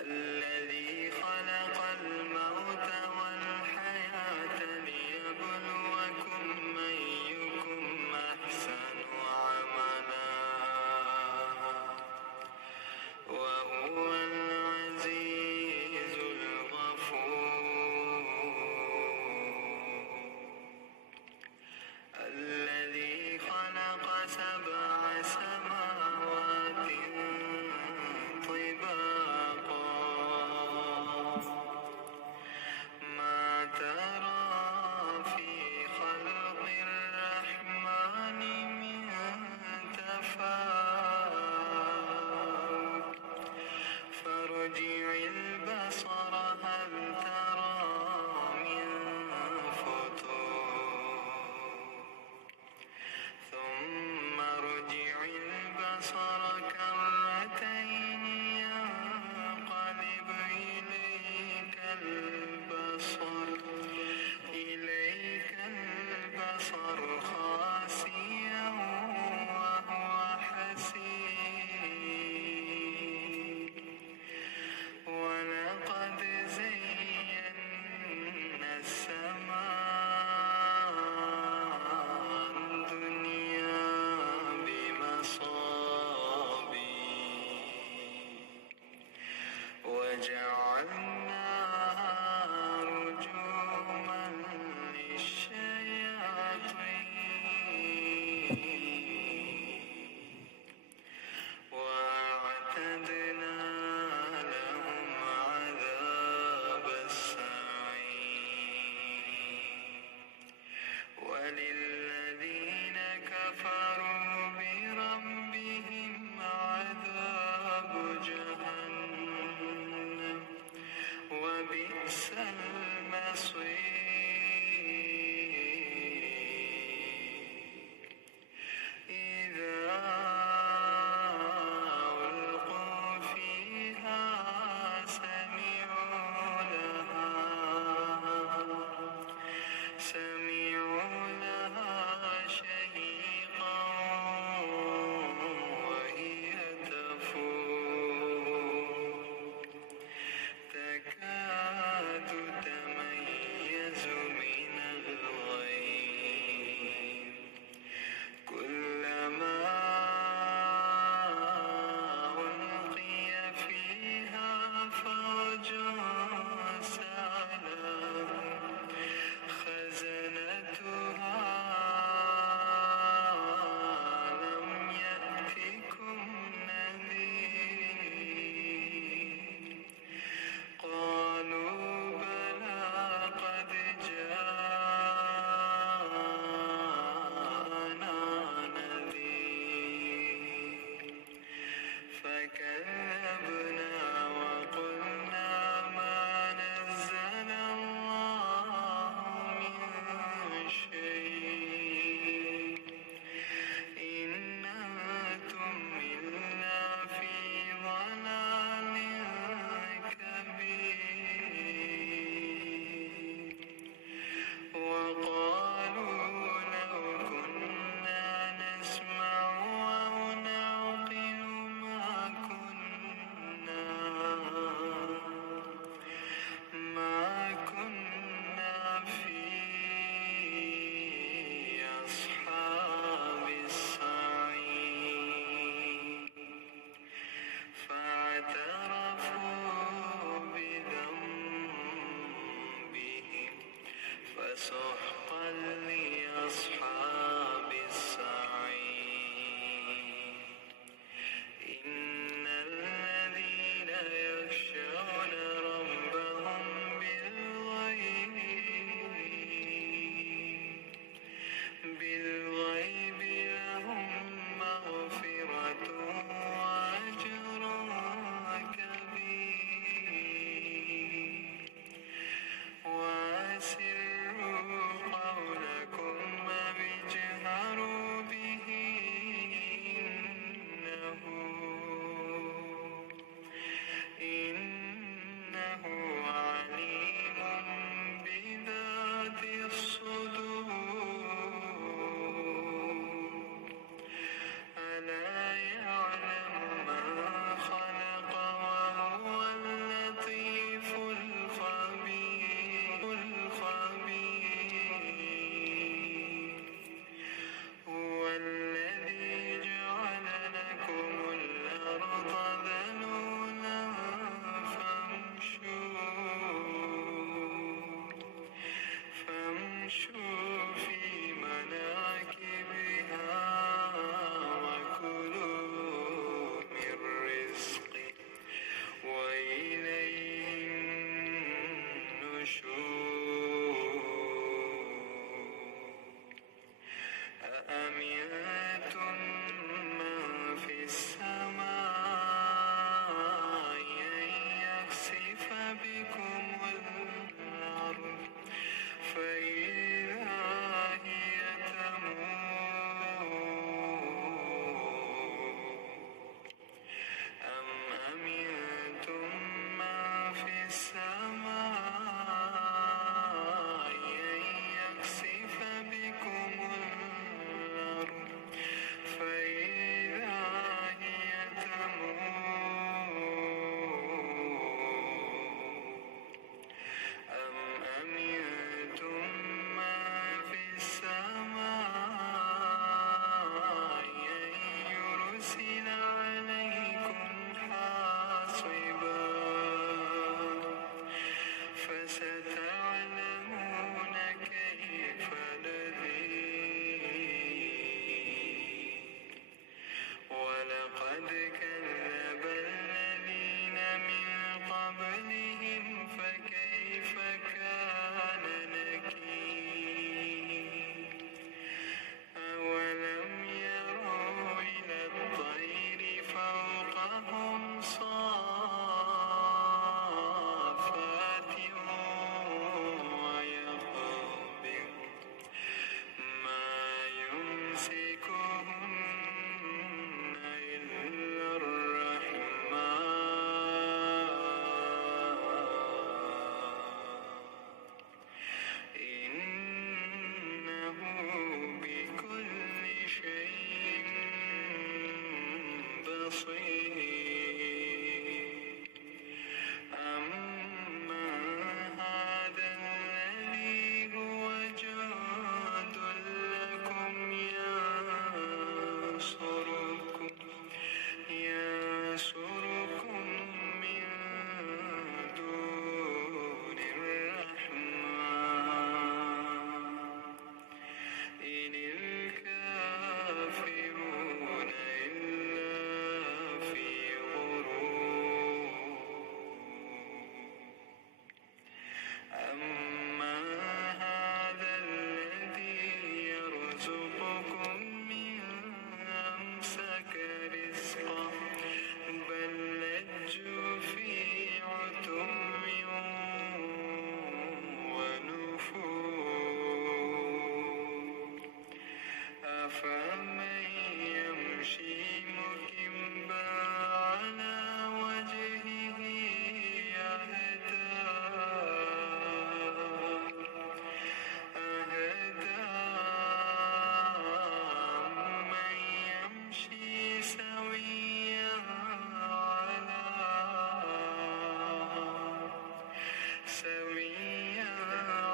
الذي خلق الموت والحياة ليبلوكم أيكم أحسن عملا وهو العزيز الغفور الذي خلق سبع سماوات طباقا ما ترى في خلق الرحمن من تفاوت فارجع البصر هل ترى من فطور ثم ارجع البصر كرتين ينقلب إليك البصر خاسئا وهو حسير ولقد زينا السماء الدنيا بمصابيح وجعلناها رجوما للشياطين وأعتدنا لهم عذاب السعير وللذين كفروا بربهم عذاب جهنم وبئس المصير إذا ألقوا فيها سمعوا لها شهيقا وهي تفور تكاد تميز من الغيظ كلما ألقي فيها فوج سألهم خزنتها ألم يأتكم نذير قالوا بلى قد جاءنا نذير فكذبنا وقلنا ما نزل الله من شيء إن أنتم إلا في ضلال كبير وقالوا لو كنا نسمع أو نعقل ما كنا في أصحاب السعير فاعترفوا بذنبهم فسحقا لأصحاب السعير إن الذين يخشون ربهم بالغيب لهم مغفرة وأجر كبير وأسروا قولكم أأمنتم من في السماء أن يخسف بكم الأرض فإذا هي تمور أم أمنتم من في السماء أن يخسف بكم الأرض فإذا هي تمور أم أمنتم من في السماء أن يرسل عليكم حاصبا فستعلمون كيف نذير ولقد كذب الذين من قبلهم فكيف كان نكير أولم يروا إلى الطير فوقهم صافات ويقبض ما يمسكهن إلا الرحمن إنه بكل شيء بصير أما هذا الذي هو جند لكم ينصركم من دون الرحمن إن الكافرون إلا في غرور أما هذا الذي يرزقكم من أمسك رزقه بل لجوا في عتو ونفور أفمن يمشي مكبا على وجهه أهدى أمن يمشي سويا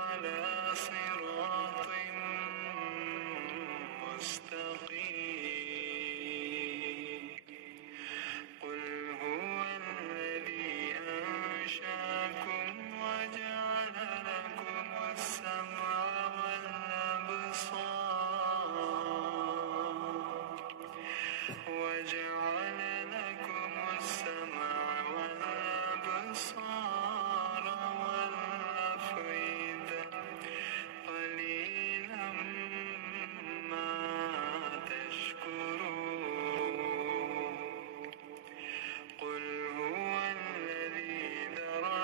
على صراط مستقيم قل هو الذي أنشأكم وجعل لكم السمع والأبصار والأفئدة قليلا ما تشكرون قل هو الذي ذرأكم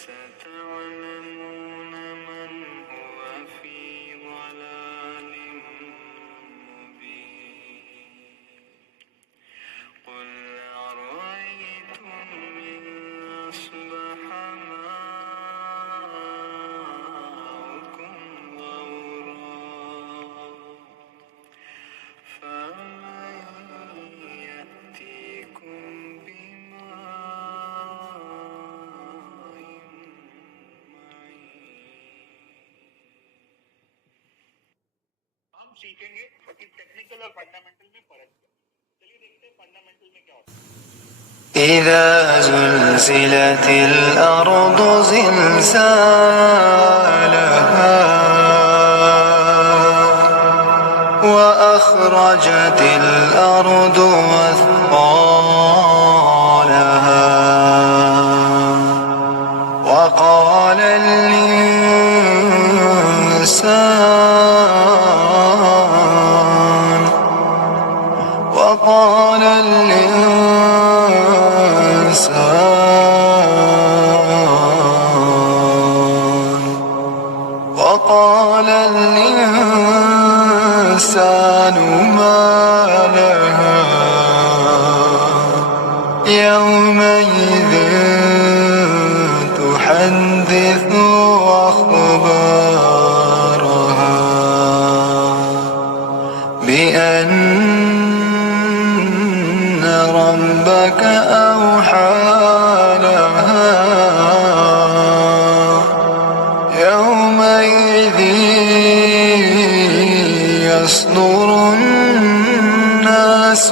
فستعلمون من هو في ضلال مبين قل أرأيتم إن أصبح ماؤكم غورا فمن يأتيكم بماء معين हम सीखेंगे कि टेक्निकल और फंडामेंटल में फर्क क्या है। चलिए देखते हैं फंडामेंटल में क्या होता है। إذا زلزلت الأرض زلزالها وأخرجت الأرض أثقالها وقال الإنسان ما لها يومئذ تحدث أخبارها بأن ربك أوحى لها يومئذ يصدر الناس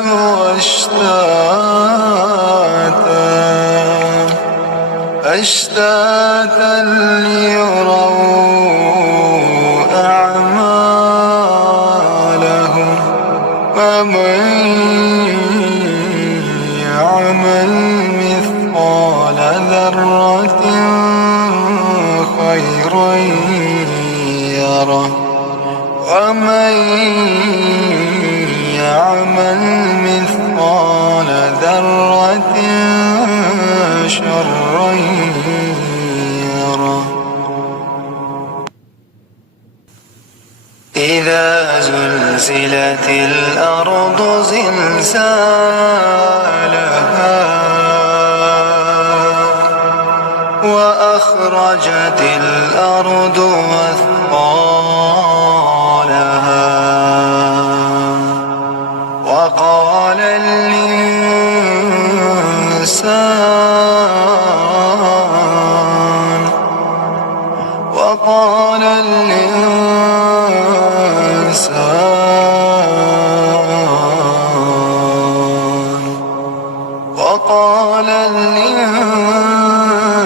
أشتاتا ليروا أعمالهم ومن يعمل مثقال ذرة خيرا يره ومن يعمل مثقال ذرة شرا يره إذا زلزلت الأرض زلزالها وأخرجت الأرض أثقالها وقال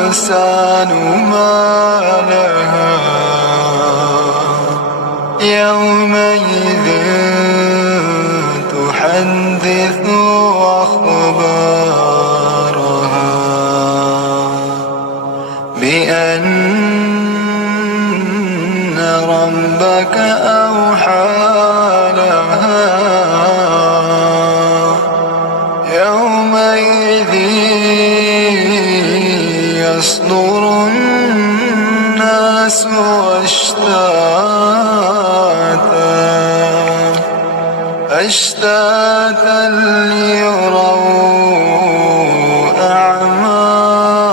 الإنسان ما لها يومئذ تحدث أخبارها بأن ربك أوحى لها يومئذ يصدر الناس أشتاتا ليروا أعمالهم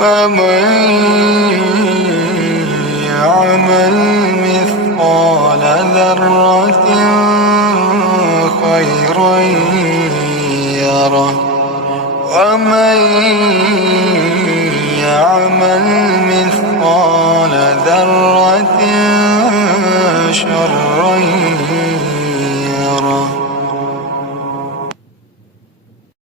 ومن يعمل مثقال ذرة خيرا يره ومن يعمل مثقال ذرة شرا